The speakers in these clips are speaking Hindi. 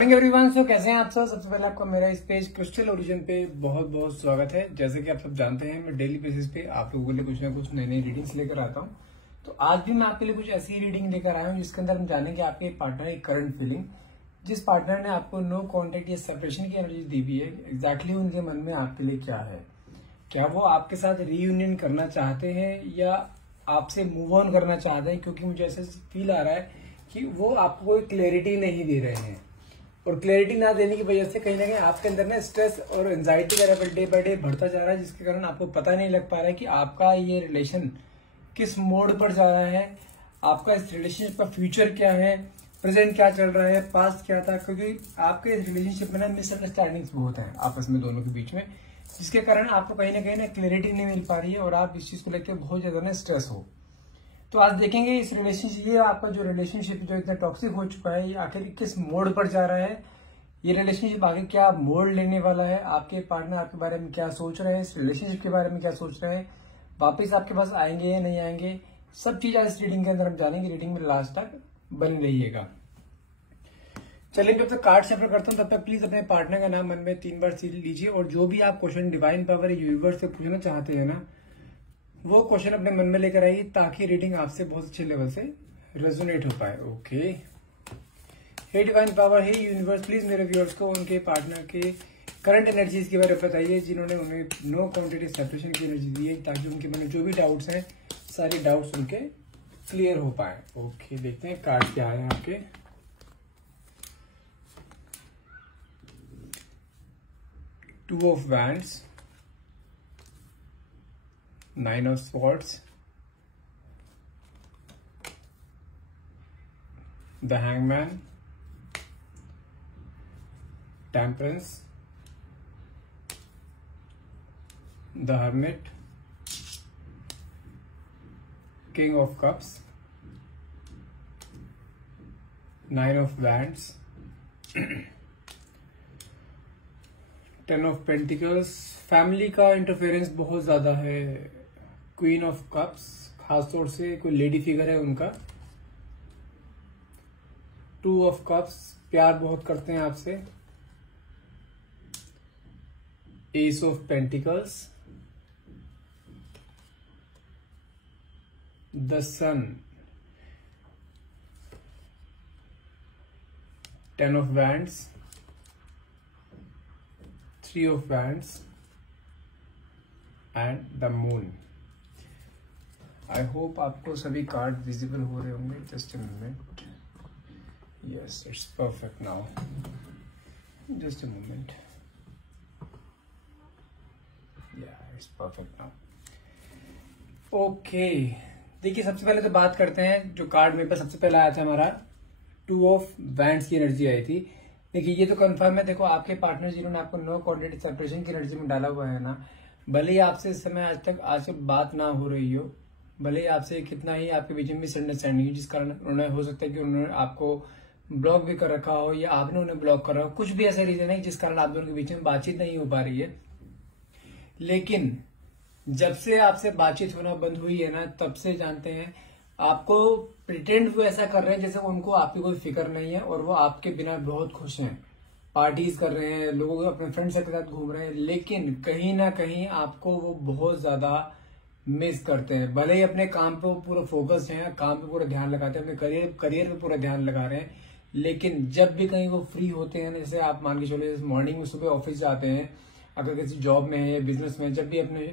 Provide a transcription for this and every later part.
एवरीवन, सो कैसे हैं आप सब। सबसे पहले आपका मेरा इस पेज क्रिस्टल ओरिजिन पे बहुत बहुत स्वागत है। जैसे कि आप सब जानते हैं, मैं डेली बेसिस पे आप लोगों के लिए कुछ ना कुछ नई नई रीडिंग्स लेकर आता हूं। तो आज भी मैं आपके लिए कुछ ऐसी रीडिंग लेकर आया हूं जिसके अंदर हम जानेंगे आपके पार्टनर की करंट फीलिंग। जिस पार्टनर ने आपको नो कॉन्टेक्ट या सेपरेशन की एनर्जी दी हुई है, एग्जैक्टली उनके मन में आपके लिए क्या है। क्या वो आपके साथ रीयूनियन करना चाहते हैं या आपसे मूव ऑन करना चाहते हैं, क्योंकि मुझे ऐसा फील आ रहा है कि वो आपको कोई क्लैरिटी नहीं दे रहे हैं। और क्लैरिटी ना देने की वजह से कहीं ना कहीं आपके अंदर ना स्ट्रेस और एंजाइटी वगैरह डे बाय डे बढ़ता जा रहा है, जिसके कारण आपको पता नहीं लग पा रहा है कि आपका ये रिलेशन किस मोड पर जा रहा है, आपका इस रिलेशनशिप का फ्यूचर क्या है, प्रेजेंट क्या चल रहा है, पास्ट क्या था। क्योंकि आपके रिलेशनशिप में ना मिसअंडरस्टैंडिंग्स बहुत है आपस में दोनों के बीच में, जिसके कारण आपको कहीं ना क्लैरिटी नहीं मिल पा रही है और आप इस चीज को लेकर बहुत ज्यादा ना स्ट्रेस हो। तो आज देखेंगे इस रिलेशनशिप, ये आपका जो रिलेशनशिप जो इतना टॉक्सिक हो चुका है, ये आखिर किस मोड पर जा रहा है, ये रिलेशनशिप आगे क्या मोड़ लेने वाला है, आपके पार्टनर आपके बारे में क्या सोच रहे हैं, इस रिलेशनशिप के बारे में क्या सोच रहे हैं, वापस आपके पास आएंगे या नहीं आएंगे, सब चीज आज इस रीडिंग के अंदर हम जानेंगे। रीडिंग में लास्ट तक बने रहिएगा। चलिए जब तक कार्ड शेफर करता हूँ, तब तक प्लीज अपने पार्टनर का नाम मन में 3 बार सील लीजिए और जो भी आप क्वेश्चन डिवाइन पावर यूनिवर्स से पूछना चाहते हैं ना, वो क्वेश्चन अपने मन में लेकर आइए ताकि रीडिंग आपसे बहुत अच्छे लेवल से रेजोनेट हो पाए। Okay, hey divine power, hey universe, please मेरे व्यूअर्स को उनके पार्टनर के करंट एनर्जीज के बारे में बताइए, जिन्होंने उन्हें नो क्वांटिटी सेपरेशन की एनर्जी दी है, ताकि उनके मन में जो भी डाउट्स हैं सारे डाउट्स उनके क्लियर हो पाए। ओके, देखते हैं कार्ड क्या है आपके। Two of wands, 9 of swords, the hangman, temperance, the hermit, king of cups, 9 of wands, 10 of pentacles। Family का इंटरफेरेंस बहुत ज्यादा है। क्वीन ऑफ कप्स, खासतौर से कोई लेडी फिगर है उनका। 2 ऑफ कप्स, प्यार बहुत करते हैं आपसे। Ace of pentacles, the sun, 10 of wands, 3 of wands and the moon. I hope आपको सभी कार्ड विजिबल हो रहे होंगे। Just a moment, yes it's perfect now, just a moment, yeah it's perfect now. Okay, देखिए सबसे पहले तो बात करते हैं जो कार्ड मेरे पास सबसे पहले आया था, हमारा 2 ऑफ वैंड्स की एनर्जी आई थी। देखिए ये तो कंफर्म है। देखो आपके पार्टनर जिन्होंने आपको नो क्वांटिटी सेपरेशन की एनर्जी में डाला हुआ है ना, भले ही आपसे इस समय आज तक बात ना हो रही हो, भले ही आपसे कितना ही आपके बीच में मिसअंडरस्टैंडिंग, जिस कारण उन्होंने, हो सकता है कि उन्होंने आपको ब्लॉक भी कर रखा हो या आपने उन्हें ब्लॉक कर रखा हो, कुछ भी ऐसा रीजन है जिस कारण आप दोनों के बीच में बातचीत नहीं हो पा रही है। लेकिन जब से आपसे बातचीत होना बंद हुई है ना, तब से जानते हैं आपको प्रिटेंड वो ऐसा कर रहे हैं जैसे उनको आपकी कोई फिक्र नहीं है और वो आपके बिना बहुत खुश हैं, पार्टीज कर रहे हैं, लोगों को अपने फ्रेंड्स के साथ घूम रहे हैं, लेकिन कहीं ना कहीं आपको वो बहुत ज्यादा मिस करते हैं। भले ही अपने काम पे वो पूरा फोकस है, काम पे पूरा ध्यान लगाते हैं, अपने करियर पे पूरा ध्यान लगा रहे हैं, लेकिन जब भी कहीं वो फ्री होते हैं, जैसे आप मान के चलो जैसे मॉर्निंग में सुबह ऑफिस जाते हैं, अगर किसी जॉब में है या बिजनेस में, जब भी अपने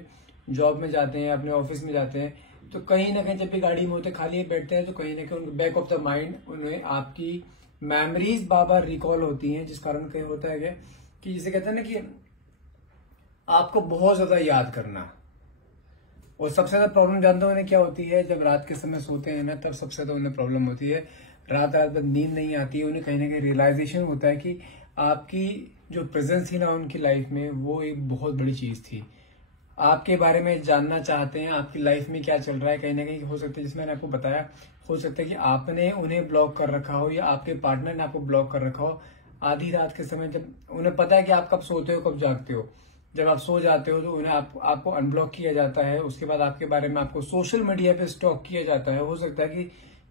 जॉब में जाते हैं, अपने ऑफिस में जाते हैं, तो कहीं ना कहीं जब भी गाड़ी में होते खाली बैठते हैं, तो कहीं ना कहीं उनके बैक ऑफ द माइंड उन्हें आपकी मेमोरीज बार बार रिकॉल होती हैं, जिस कारण कहीं होता है कि जिसे कहते हैं ना कि आपको बहुत ज्यादा याद करना। और सबसे ज्यादा प्रॉब्लम जानते हो उन्हें क्या होती है, जब रात के समय सोते हैं ना, तब सबसे ज्यादा उन्हें प्रॉब्लम होती है। रात भर नींद नहीं आती है, उन्हें कहीं ना कहीं रियलाइजेशन होता है कि आपकी जो प्रेजेंस थी ना उनकी लाइफ में, वो एक बहुत बड़ी चीज थी। आपके बारे में जानना चाहते हैं, आपकी लाइफ में क्या चल रहा है। कहीं ना कहीं हो सकता है, जिसमें मैंने आपको बताया, हो सकता है कि आपने उन्हें ब्लॉक कर रखा हो या आपके पार्टनर ने आपको ब्लॉक कर रखा हो। आधी रात के समय जब उन्हें पता है कि आप कब सोते हो कब जागते हो, जब आप सो जाते हो तो उन्हें आपको अनब्लॉक किया जाता है। उसके बाद आपके बारे में आपको सोशल मीडिया पे स्टॉक किया जाता है। हो सकता है कि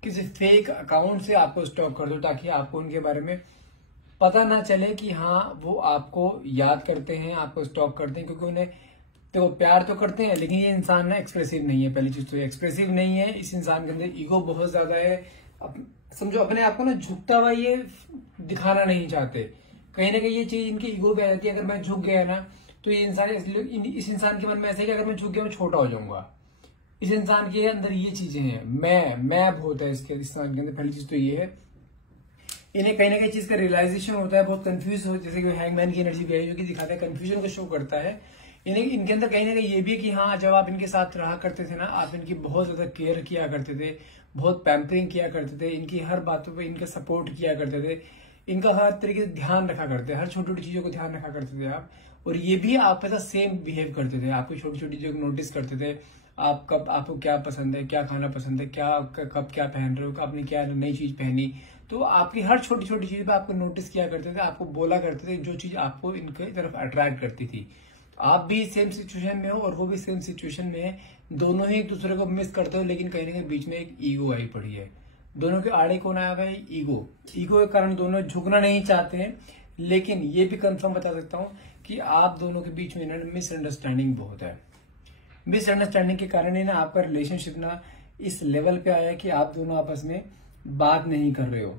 किसी फेक अकाउंट से आपको स्टॉक कर दो ताकि आपको उनके बारे में पता ना चले कि हाँ वो आपको याद करते हैं, आपको स्टॉक करते हैं, क्योंकि उन्हें तो प्यार तो करते हैं, लेकिन ये इंसान ना एक्सप्रेसिव नहीं है। पहली चीज तो एक्सप्रेसिव नहीं है, इस इंसान के अंदर ईगो बहुत ज्यादा है। समझो अपने आप को ना झुकता हुआ ये दिखाना नहीं चाहते। कहीं ना कहीं ये चीज इनकी ईगो पे आ जाती है। अगर मैं झुक गया ना तो ये इंसान इस इंसान के मन में ऐसा है कि अगर मैं झुक गया मैं छोटा हो जाऊंगा। इस इंसान के अंदर ये चीजें हैं, मैं बहुत है इसके इंसान के अंदर। पहली चीज तो ये है, इन्हें कहीं ना कहीं चीज का रियलाइजेशन होता है, बहुत कंफ्यूज हो, जैसे कि हैंगमैन की एनर्जी भी है जो कि दिखाता है, कंफ्यूजन को शो करता है। इनके अंदर कहीं ना कहीं ये भी है कि हाँ जब आप इनके साथ रहा करते थे ना, आप इनकी बहुत ज्यादा केयर किया करते थे, बहुत पैम्परिंग किया करते थे, इनकी हर बातों पे इनका सपोर्ट किया करते थे, इनका हर तरीके से ध्यान रखा करते थे, हर छोटी छोटी चीजों को ध्यान रखा करते थे आप। और ये भी आपके साथ सेम बिहेव करते थे, आपकी छोटी छोटी चीजों को नोटिस करते थे। आप कब, आपको क्या पसंद है, क्या खाना पसंद है, क्या कब क्या पहन रहे हो, आपने क्या नई चीज पहनी, तो आपकी हर छोटी छोटी चीज पे आपको नोटिस किया करते थे, आपको बोला करते थे जो चीज आपको इनके तरफ अट्रैक्ट करती थी। आप भी सेम सिचुएशन में हो और वो भी सेम सिचुएशन में है, दोनों ही एक दूसरे को मिस करते हो, लेकिन कहीं ना कहीं बीच में एक ईगो आई पड़ी है। दोनों के आड़े कौन आया हुआ है? ईगो। ईगो के कारण दोनों झुकना नहीं चाहते हैं। लेकिन ये भी कंफर्म बता सकता हूं कि आप दोनों के बीच में ना मिसअंडरस्टैंडिंग बहुत है। मिसअंडरस्टैंडिंग के कारण ही ना आपका रिलेशनशिप ना इस लेवल पे आया कि आप दोनों आपस में बात नहीं कर रहे हो।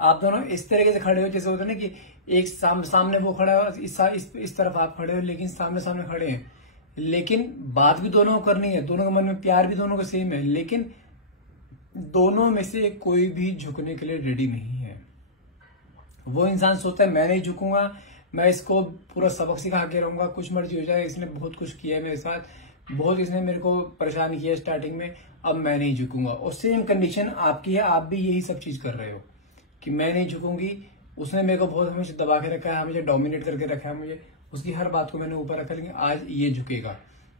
आप दोनों इस तरीके से खड़े हो जैसे होता है ना कि एक सामने वो खड़ा है, इस तरफ आप खड़े हो, लेकिन सामने सामने खड़े हैं, लेकिन बात भी दोनों को करनी है, दोनों के मन में प्यार भी दोनों को सेम है, लेकिन दोनों में से कोई भी झुकने के लिए रेडी नहीं है। वो इंसान सोचता है मैं नहीं झुकूंगा, मैं इसको पूरा सबक सिखा के रहूंगा, कुछ मर्जी हो जाए, इसने बहुत कुछ किया है मेरे साथ, बहुत इसने मेरे को परेशान किया स्टार्टिंग में, अब मैं नहीं झुकूंगा। और सेम कंडीशन आपकी है, आप भी यही सब चीज कर रहे हो कि मैं नहीं झुकूंगी, उसने मेरे को बहुत हमेशा दबा के रखा है, हमेशा डोमिनेट करके रखा है, मुझे उसकी हर बात को मैंने ऊपर रखा, लेकिन आज ये झुकेगा।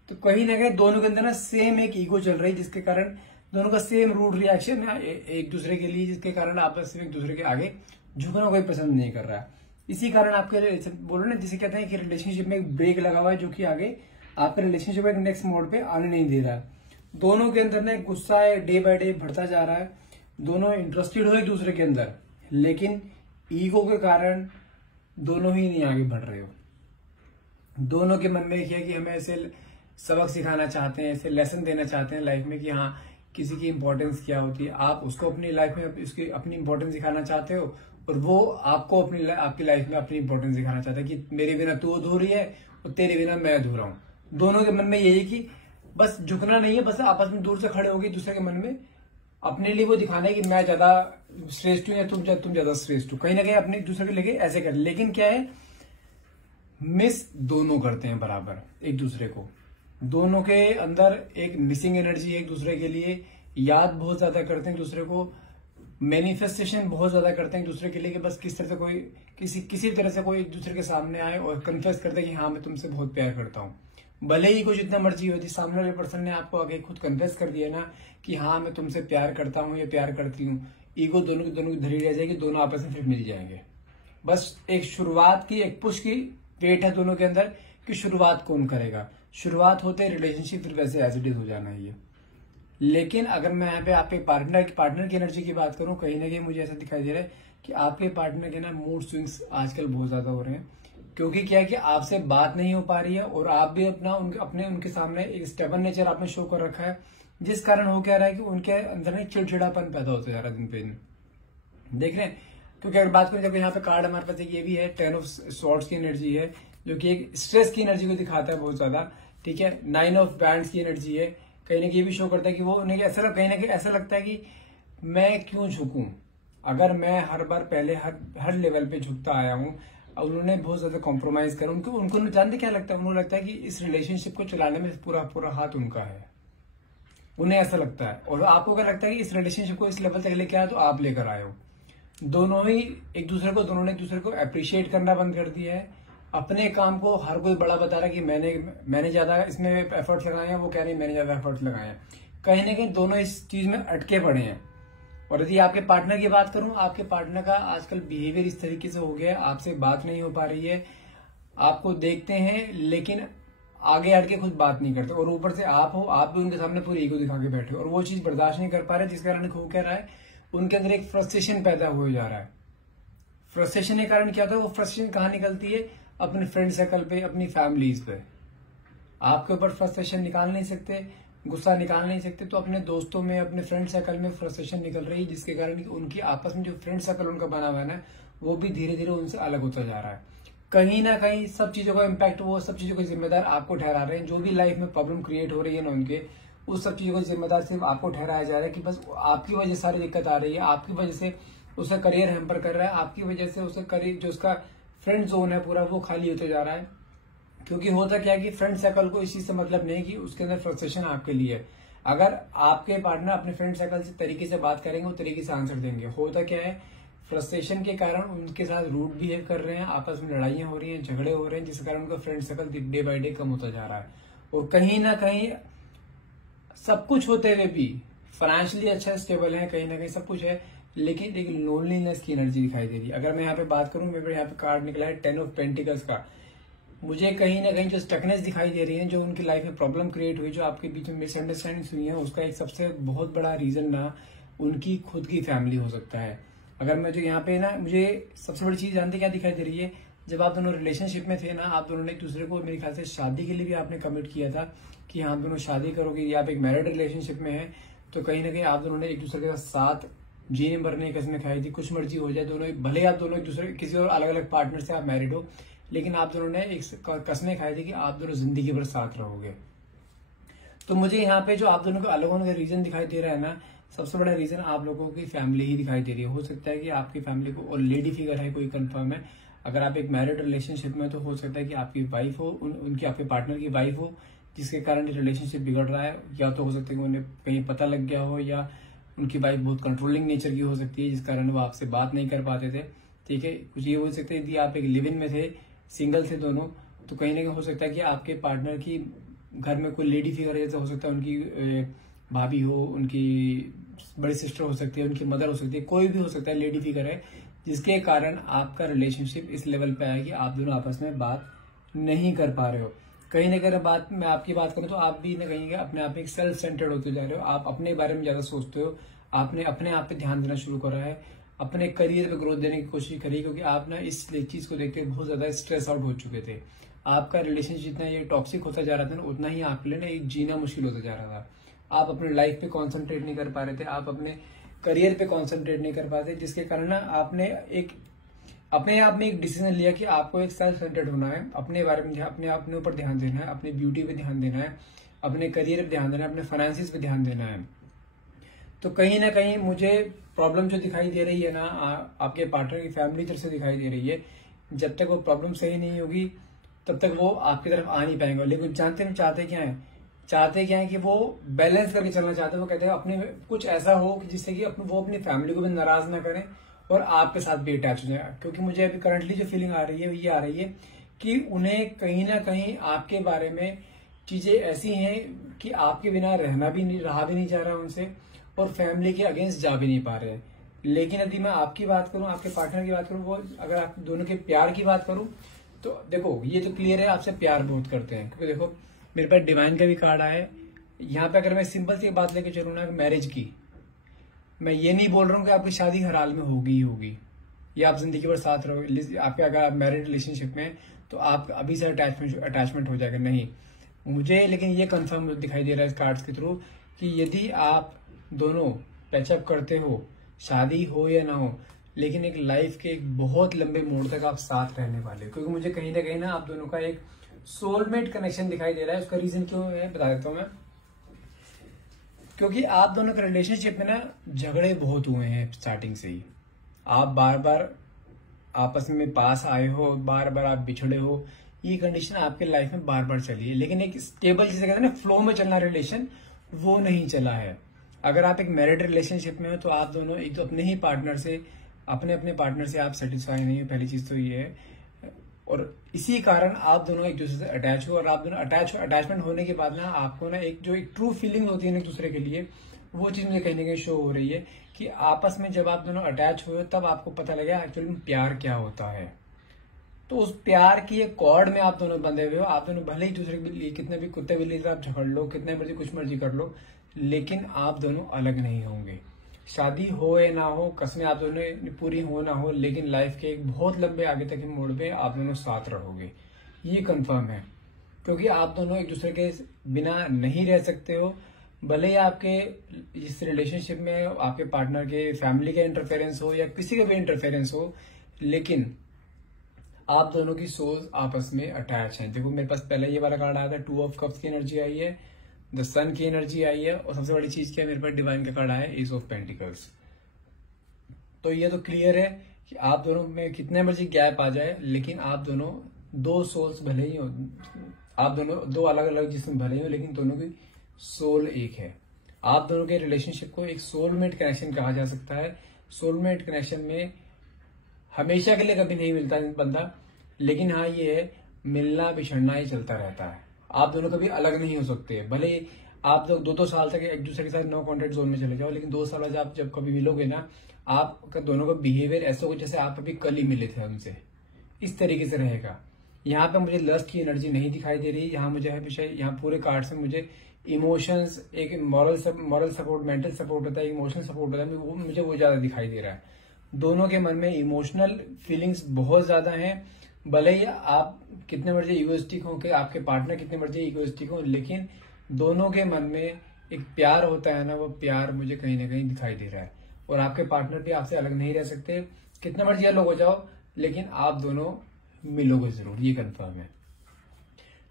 तो कहीं ना कहीं दोनों के अंदर ना सेम एक ईगो चल रही है, जिसके कारण दोनों का सेम रूड रिएक्शन है एक दूसरे के लिए, जिसके कारण आपस में एक दूसरे के आगे झुकना कोई पसंद नहीं कर रहा है। इसी कारण आपके बोलो ना, जिसे कहते हैं कि रिलेशनशिप में एक ब्रेक लगा हुआ है, जो कि आगे आपके रिलेशनशिप एक नेक्स्ट मोड पे आने नहीं दे रहा है। दोनों के अंदर ना गुस्सा है, डे बाय डे बढ़ता जा रहा है, दोनों इंटरेस्टेड हो एक दूसरे के अंदर, लेकिन ईगो के कारण दोनों ही नहीं आगे बढ़ रहे हो। दोनों के मन में एक है कि हमें ऐसे सबक सिखाना चाहते हैं, ऐसे लेसन देना चाहते हैं लाइफ में कि हाँ किसी की इंपॉर्टेंस क्या होती है, आप उसको अपनी लाइफ में उसकी अपनी इंपॉर्टेंस सिखाना चाहते हो, और वो आपको आपकी लाइफ में अपनी इंपॉर्टेंस सिखाना चाहता है कि मेरे बिना तू अधूरी है और तेरे बिना मैं अधूरा हूं। दोनों के मन में यही कि बस झुकना नहीं है, बस आपस में दूर से खड़े होगी दूसरे के मन में, अपने लिए वो दिखाना है कि मैं ज्यादा श्रेष्ठ हूं या तुम ज्यादा श्रेष्ठ हो, कहीं ना कहीं अपने दूसरे को लेके ऐसे कर। लेकिन क्या है, मिस दोनों करते हैं बराबर एक दूसरे को, दोनों के अंदर एक मिसिंग एनर्जी है एक दूसरे के लिए, याद बहुत ज्यादा करते हैं एक दूसरे को, मैनिफेस्टेशन बहुत ज्यादा करते हैं एक दूसरे के लिए कि बस किस तरह से कोई किसी तरह से कोई एक दूसरे के सामने आए और कन्फेस करते हैं कि हाँ मैं तुमसे बहुत प्यार करता हूँ। भले ही कुछ जितना मर्जी हो, जिस सामने वाले पर्सन ने आपको आगे खुद कन्फेस कर दिया ना कि हाँ मैं तुमसे प्यार करता हूँ या प्यार करती हूँ, ईगो दोनों की धरी रह जाएगी, दोनों आपस में फिर मिल जाएंगे। बस एक शुरुआत की, एक पुश की वेट है दोनों के अंदर कि शुरुआत कौन करेगा। शुरुआत होते रिलेशनशिप फिर वैसे एज इट इज हो जाना है ये। लेकिन अगर मैं यहाँ पे आपके पार्टनर की एनर्जी की बात करूं, कहीं ना कहीं मुझे ऐसा दिखाई दे रहा है कि आपके पार्टनर के ना मूड स्विंग्स आजकल बहुत ज्यादा हो रहे हैं, क्योंकि क्या है कि आपसे बात नहीं हो पा रही है और आप भी उनके सामने एक स्टेबल नेचर आपने शो कर रखा है, जिस कारण हो क्या रहा है कि उनके अंदर ना चिड़चिड़ापन पैदा होता जा रहा है दिन पे दिन। देख रहे हैं, क्योंकि अगर बात करें, जब यहाँ पे कार्ड हमारे पास एक ये भी है 10 ऑफ स्वॉर्ड्स की एनर्जी है, जो कि एक स्ट्रेस की एनर्जी को दिखाता है बहुत ज्यादा, ठीक है। 9 ऑफ बैंड्स की एनर्जी है, कहीं ना कहीं भी शो करता है कि वो उन्हें कहीं ना कहीं ऐसा लगता है कि मैं क्यों झुकूं, अगर मैं हर बार पहले हर लेवल पे झुकता आया हूं, उन्होंने बहुत ज्यादा कॉम्प्रोमाइज करा, उनको जानते क्या लगता है, उन्हें लगता है कि इस रिलेशनशिप को चलाने में पूरा हाथ उनका है, उन्हें ऐसा लगता है। और आपको क्या लगता है कि इस रिलेशनशिप को इस लेवल तक लेके आया तो आप लेकर आए हो। दोनों ने एक दूसरे को अप्रिशिएट करना बंद कर दिया है, अपने काम को हर कोई बड़ा बता रहा है कि मैंने ज्यादा इसमें एफर्ट लगाए हैं, वो कह रहे हैं मैंने ज्यादा एफर्ट लगाए हैं। कहीं ना कहीं दोनों इस चीज में अटके पड़े हैं। और यदि आपके पार्टनर की बात करूं, आपके पार्टनर का आजकल बिहेवियर इस तरीके से हो गया है, आपसे बात नहीं हो पा रही है, आपको देखते हैं लेकिन आगे हट के खुद बात नहीं करते, और ऊपर से आप भी उनके सामने पूरी ईगो दिखा के बैठे और वो चीज बर्दाश्त नहीं कर पा रहे, जिस कारण हो क्या रहा है, उनके अंदर एक फ्रस्ट्रेशन पैदा हो जा रहा है। फ्रस्ट्रेशन के कारण क्या होता है, वो फ्रस्ट्रेशन कहाँ निकलती है, अपने फ्रेंड सर्कल पे, अपनी फैमिलीज पे। आपके ऊपर फ्रस्ट्रेशन निकाल नहीं सकते, गुस्सा निकाल नहीं सकते, तो अपने दोस्तों में, अपने फ्रेंड सर्कल में फ्रस्ट्रेशन निकल रही है, जिसके कारण उनकी आपस में जो फ्रेंड सर्कल उनका बना हुआ है ना, वो भी धीरे धीरे उनसे अलग होता जा रहा है। कहीं ना कहीं सब चीजों का इम्पैक्ट, वो सब चीजों को जिम्मेदार आपको ठहरा रहे हैं। जो भी लाइफ में प्रॉब्लम क्रिएट हो रही है ना उनके, उस सब चीजों को जिम्मेदार सिर्फ आपको ठहराया जा रहा है कि बस आपकी वजह से सारी दिक्कत आ रही है, आपकी वजह से उसका करियर हैम्पर कर रहा है, आपकी वजह से उसका करियर, जो उसका फ्रेंड जोन है पूरा, वो खाली होते जा रहा है। क्योंकि होता क्या है कि फ्रेंड सर्कल को इस चीज से मतलब नहीं कि उसके अंदर फ्रस्ट्रेशन आपके लिए है। अगर आपके पार्टनर अपने फ्रेंड सर्कल से तरीके से बात करेंगे, वो तरीके से आंसर देंगे। होता क्या है, फ्रस्ट्रेशन के कारण उनके साथ रूड बिहेव कर रहे हैं, आपस में लड़ाइयां हो रही हैं, झगड़े हो रहे हैं, जिसके कारण उनका friend circle day by day कम होता जा रहा है। और कहीं ना कहीं सब कुछ होते हुए भी फाइनेंशियली अच्छा स्टेबल है, कहीं ना कहीं सब कुछ है, लेकिन लोनलीनेस की एनर्जी दिखाई दे रही है। अगर मैं यहाँ पे बात करूं, मेरे यहाँ पे कार्ड निकला है 10 ऑफ पेंटिकल्स का। मुझे कहीं ना कहीं जो स्टकनेस दिखाई दे रही है, जो उनकी लाइफ में प्रॉब्लम क्रिएट हुई, जो आपके बीच में मिसअंडरस्टैंडिंग हुई है, उसका एक सबसे बहुत बड़ा रीजन ना उनकी खुद की फैमिली हो सकता है। अगर मैं जो यहाँ पे ना, मुझे सबसे बड़ी चीज जानते क्या दिखाई दे रही है, जब आप दोनों रिलेशनशिप में थे ना, आप दोनों ने एक दूसरे को, मेरे ख्याल से शादी के लिए भी आपने कमिट किया था कि हाँ, आप दोनों शादी करोगे, या आप एक मैरिड रिलेशनशिप में है, तो कहीं ना कहीं आप दोनों ने एक दूसरे के साथ जीने मरने की कसमें खाई थी। कुछ मर्जी हो जाए, दोनों भले आप दोनों एक दूसरे किसी और अलग अलग पार्टनर से आप मैरिड हो, लेकिन आप दोनों ने एक कसमें खाई थी कि आप दोनों जिंदगी भर साथ रहोगे। तो मुझे यहाँ पे जो आप दोनों को अलग होने का रीजन दिखाई दे रहा है ना, सबसे बड़ा रीजन आप लोगों की फैमिली ही दिखाई दे रही है। हो सकता है कि आपकी फैमिली को, और लेडी फिगर है कोई कंफर्म है, अगर आप एक मैरिड रिलेशनशिप में, तो हो सकता है कि आपकी वाइफ हो, उनकी आपके पार्टनर की वाइफ हो, जिसके कारण रिलेशनशिप बिगड़ रहा है। या तो हो सकता है कि उन्हें कहीं पता लग गया हो, या उनकी वाइफ बहुत कंट्रोलिंग नेचर की हो सकती है, जिस कारण वो आपसे बात नहीं कर पाते थे। ठीक है, कुछ ये हो सकता है यदि आप एक लिव इन में थे, सिंगल थे दोनों, तो कहीं ना कहीं हो सकता है कि आपके पार्टनर की घर में कोई लेडी फिगर है, जैसे हो सकता है उनकी भाभी हो, उनकी बड़ी सिस्टर हो सकती है, उनकी मदर हो सकती है, कोई भी हो सकता है, लेडी फिगर है, जिसके कारण आपका रिलेशनशिप इस लेवल पे आया कि आप दोनों आपस में बात नहीं कर पा रहे हो। कहीं ना कहीं मैं आपकी बात करूं तो आप भी ना कहीं अपने आप में सेल्फ सेंटर्ड होते जा रहे हो, आप अपने बारे में ज्यादा सोचते हो, आपने अपने आप पे ध्यान देना शुरू करा है, अपने करियर पे ग्रोथ देने की कोशिश करी, क्योंकि आप ना इस चीज को देखते बहुत ज्यादा स्ट्रेस आउट हो चुके थे। आपका रिलेशनशिप जितना ये टॉक्सिक होता जा रहा था ना, उतना ही आपके लिए ना एक जीना मुश्किल होता जा रहा था। आप अपने लाइफ पे कॉन्सेंट्रेट नहीं कर पा रहे थे, आप अपने करियर पे कॉन्सेंट्रेट नहीं कर पाते, जिसके कारण ना आपने अपने आप में एक डिसीजन लिया कि आपको एक सेल्फ सेंटर्ड होना है, अपने बारे में अपने ऊपर ध्यान देना है, अपनी ब्यूटी पे ध्यान देना है, अपने करियर पे ध्यान देना है, अपने फाइनेंसिस पे ध्यान देना है। तो कहीं ना कहीं मुझे प्रॉब्लम जो दिखाई दे रही है ना, आपके पार्टनर की फैमिली तरफ से दिखाई दे रही है। जब तक वो प्रॉब्लम सही नहीं होगी, तब तक वो आपकी तरफ आ नहीं पाएंगे। लेकिन चाहते क्या है कि वो बैलेंस करके चलना चाहते हैं। वो कहते हैं अपने कुछ ऐसा हो कि जिससे कि वो अपनी फैमिली को भी नाराज ना करें और आपके साथ भी अटैच हो जाए। क्योंकि मुझे अभी करंटली जो फीलिंग आ रही है ये आ रही है कि उन्हें कहीं ना कहीं आपके बारे में चीजें ऐसी हैं कि आपके बिना रहा भी नहीं जा रहा उनसे, और फैमिली के अगेंस्ट जा भी नहीं पा रहे। लेकिन यदि मैं आपकी बात करूं, आपके पार्टनर की बात करूं, वो अगर आप दोनों के प्यार की बात करूं, तो देखो ये तो क्लियर है, आपसे प्यार बहुत करते हैं। क्योंकि देखो मेरे पास डिवाइन का भी कार्ड आया है यहाँ पे। अगर मैं सिंपल सी बात लेके चलूँ ना, मैरिज की, मैं ये नहीं बोल रहा हूँ कि आपकी शादी हर हाल में होगी ही होगी, या आप जिंदगी भर साथ रहोगे। आपके अगर आप मैरिड रिलेशनशिप में, तो आप अभी से अटैचमेंट हो जाएगा, नहीं। मुझे लेकिन ये कंफर्म दिखाई दे रहा है इस कार्ड्स के थ्रू कि यदि आप दोनों पैचअप करते हो, शादी हो या ना हो, लेकिन एक लाइफ के एक बहुत लंबे मोड़ तक आप साथ रहने वाले। क्योंकि मुझे कहीं ना कहीं ना आप दोनों का एक सोलमेट कनेक्शन दिखाई दे रहा है। उसका रीजन क्यों है बता देता हूं मैं। क्योंकि आप दोनों के रिलेशनशिप में ना झगड़े बहुत हुए हैं स्टार्टिंग से ही। आप बार बार आपस में पास आए हो, बार बार आप बिछड़े हो, ये कंडीशन आपके लाइफ में बार बार चली है। लेकिन एक स्टेबल, जिसे कहते हैं ना फ्लो में चलना रिलेशन, वो नहीं चला है। अगर आप एक मैरिड रिलेशनशिप में हो, तो आप दोनों एक तो अपने अपने पार्टनर से आप सेटिस्फाई नहीं हो, पहली चीज तो ये है। और इसी कारण आप दोनों एक दूसरे से अटैच हो, और आप दोनों अटैचमेंट होने के बाद ना आपको ना एक ट्रू फीलिंग होती है एक दूसरे के लिए, वो चीज मुझे कहीं ना कहीं शो हो रही है कि आपस में जब आप दोनों अटैच हुए, तब आपको पता लगा एक्चुअली में प्यार क्या होता है। तो उस प्यार की एक कॉर्ड में आप दोनों बंधे हुए हो। आप दोनों भले ही दूसरे के लिए कितने भी कुत्ते बिल्ली से आप झगड़ लो, कितने मर्जी कुछ मर्जी कर लो, लेकिन आप दोनों अलग नहीं होंगे। शादी हो या ना हो, कसमें आप दोनों ने पूरी हो ना हो, लेकिन लाइफ के एक बहुत लंबे आगे तक के मोड़ पे आप दोनों साथ रहोगे, ये कंफर्म है। क्योंकि आप दोनों एक दूसरे के बिना नहीं रह सकते हो। भले ही आपके इस रिलेशनशिप में आपके पार्टनर के फैमिली का इंटरफेरेंस हो या किसी का भी इंटरफेरेंस हो, लेकिन आप दोनों की सोल्स आपस में अटैच हैं। देखो मेरे पास पहले ये वाला कार्ड आया था, 2 ऑफ कप्स की एनर्जी आई है, द सन की एनर्जी आई है, और सबसे बड़ी चीज क्या है, मेरे पास डिवाइन का कार्ड आया है, एस ऑफ पेंटिकल्स। तो ये तो क्लियर है कि आप दोनों में कितने मर्जी गैप आ जाए, लेकिन आप दोनों दो सोल्स भले ही हो, आप दोनों दो अलग अलग जिस्म भले ही हो, लेकिन दोनों की सोल एक है। आप दोनों के रिलेशनशिप को एक सोलमेट कनेक्शन कहा जा सकता है। सोलमेट कनेक्शन में हमेशा के लिए कभी नहीं मिलता बंदा, लेकिन हाँ ये है, मिलना बिछड़ना ही चलता रहता है। आप दोनों कभी अलग नहीं हो सकते। भले ही आप लोग 2-2 साल तक एक दूसरे के साथ नो कॉन्टेक्ट जोन में चले जाओ, लेकिन 2 साल बाद आप जब कभी मिलोगे ना, आपका दोनों का बिहेवियर ऐसा हो जैसे आप अभी कल ही मिले थे उनसे, इस तरीके से रहेगा। यहाँ पे मुझे लस्ट की एनर्जी नहीं दिखाई दे रही। यहाँ मुझे हमेशा, यहाँ पूरे कार्ड से मुझे इमोशंस, एक मॉरल सपोर्ट, मेंटल सपोर्ट होता है, इमोशनल सपोर्ट होता है, मुझे वो ज्यादा दिखाई दे रहा है। दोनों के मन में इमोशनल फीलिंग्स बहुत ज्यादा हैं। भले ही आप कितने मर्जी इगोइस्टिक हो, कि आपके पार्टनर कितने मर्जी इगोइस्टिक हो, लेकिन दोनों के मन में एक प्यार होता है ना, वो प्यार मुझे कहीं ना कहीं दिखाई दे रहा है। और आपके पार्टनर भी आपसे अलग नहीं रह सकते, कितने मर्जी अलग हो जाओ, लेकिन आप दोनों मिलोगे जरूर, ये कंफर्म है।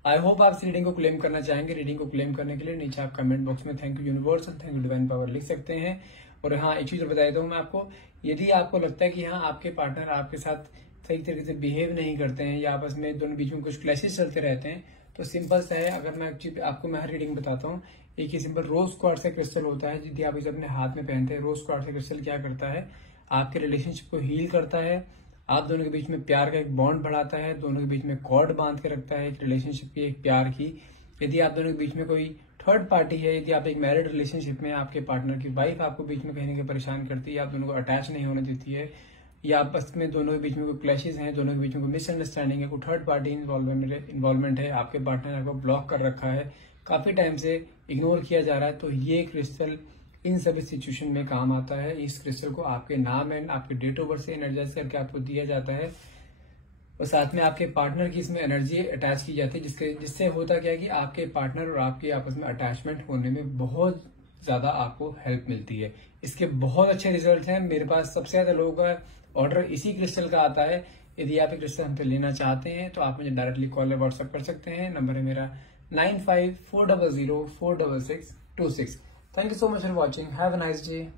आई होप आप इस रीडिंग को क्लेम करना चाहेंगे। रीडिंग को क्लेम करने के लिए नीचे आप कमेंट बॉक्स में थैंक यू यूनिवर्स और थैंक यू डिवाइन पावर लिख सकते हैं। और हाँ, एक चीज बता देता हूँ मैं आपको, यदि आपको लगता है कि हाँ आपके पार्टनर आपके साथ सही तरीके से बिहेव नहीं करते हैं या आपस में दोनों बीच में कुछ क्लैशेस चलते रहते हैं, तो सिंपल सा है, अगर मैं आपको मैं हर रीडिंग बताता हूँ, एक ही सिंपल रोज क्वार्ट्ज से क्रिस्टल होता है, यदि आप इसे अपने हाथ में पहनते हैं। रोज क्वार्ट्ज से क्रिस्टल क्या करता है, आपके रिलेशनशिप को हील करता है, आप दोनों के बीच में प्यार का एक बॉन्ड बढ़ाता है, दोनों के बीच में कॉर्ड बांध के रखता है एक रिलेशनशिप की, एक प्यार की। यदि आप दोनों के बीच में कोई थर्ड पार्टी है, यदि आप एक मैरिड रिलेशनशिप में, आपके पार्टनर की वाइफ आपको बीच में कहीं ना कहीं परेशान करती है, आप दोनों को अटैच नहीं होने देती है, या आपस में दोनों के बीच में कोई क्लैशेस हैं, दोनों के बीच में कोई मिसअंडरस्टैंडिंग है, कोई थर्ड पार्टी इन्वॉल्वमेंट है, आपके पार्टनर आपको ब्लॉक कर रखा है, काफी टाइम से इग्नोर किया जा रहा है, तो ये क्रिस्टल इन सभी सिचुएशन में काम आता है। इस क्रिस्टल को आपके नाम एंड आपके डेट ऑफ बर्थ से एनर्जाइज करके आपको दिया जाता है, और साथ में आपके पार्टनर की इसमें एनर्जी अटैच की जाती है, जिससे होता क्या है कि आपके पार्टनर और आपके आपस में अटैचमेंट होने में बहुत ज्यादा आपको हेल्प मिलती है। इसके बहुत अच्छे रिजल्ट हैं। मेरे पास सबसे ज्यादा लोगों का ऑर्डर इसी क्रिस्टल का आता है। यदि आप ये क्रिस्टल हमसे लेना चाहते हैं तो आप मुझे डायरेक्टली कॉल या व्हाट्सएप कर सकते हैं। नंबर है मेरा 9540046626। Thank you so much for watching. Have a nice day.